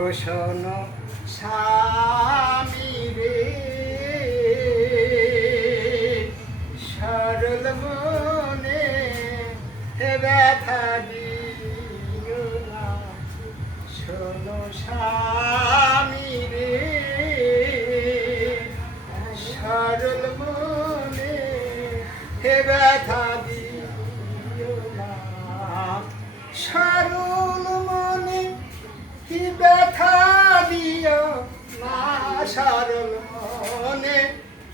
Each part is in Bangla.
হোসন স্বামী রে সরল মনে ব্যথা দিও না। শোনো স্বামী রে সরল মনে ব্যথা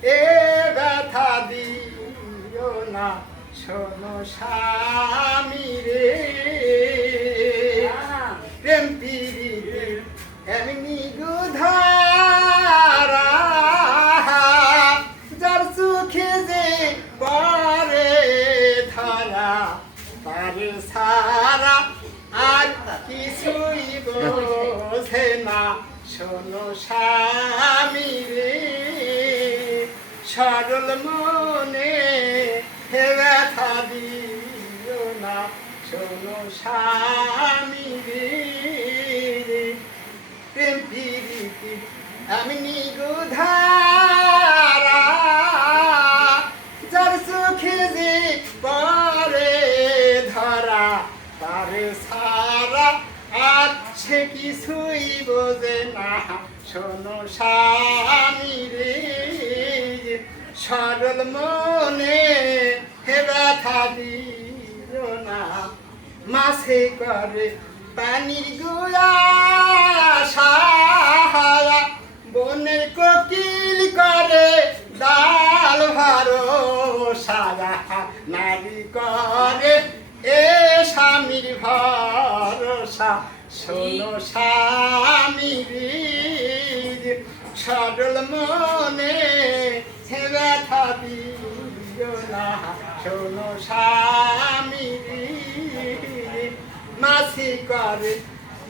এ ব্যথা দিও না শোনো স্বামী রে। প্রেম পিরিতে এমনি গুধারা যার সুখে যে পরে ধরা তার সারা আর কিছুই বোঝে না। শোনো স্বামী রে। সরল মনে হে ব্যথা দিও না। শোনো স্বামী প্রেম প্রীতি এমনি গুধারা যার সুখে যে পরে ধরা, তার সারা সে কিছুই বোঝে না। শোনো স্বামী রে। সরল মনে, হে ব্যথা না। মাসে করে পানির সাহারা বনে কোকিল করে, ডাল ভারো সারা নারী করে। এ স্বামীর ভরসা, শোনো স্বামীর সরল মনে ব্যথা দিও না। শোনো স্বামীর মাসি করে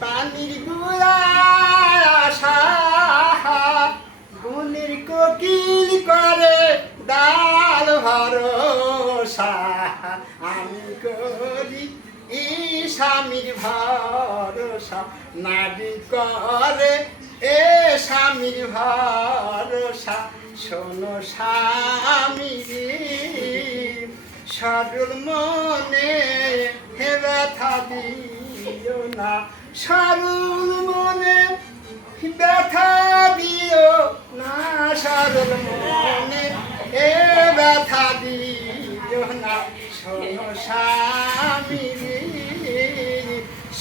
পানির গুড়া সাহা গুণের কোকিল করে ডাল ভরসা। আমি করি ই স্বামীর ভরসা। নারী করে এ স্বামীর ভরসা। শোনো স্বামী সরল মনে হে ব্যথা দিও না। সরল মনে ব্যথা দিও না সরল মনে হে ব্যথা দিও না। শোনো স্বামী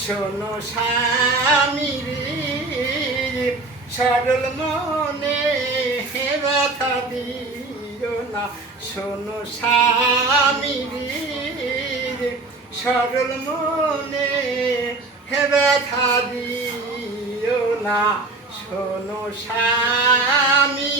শোনো স্বামী সরল মনে দিও না শোনো স্বামী সরল মনে হে ব্যথা দিও না শোনো স্বামী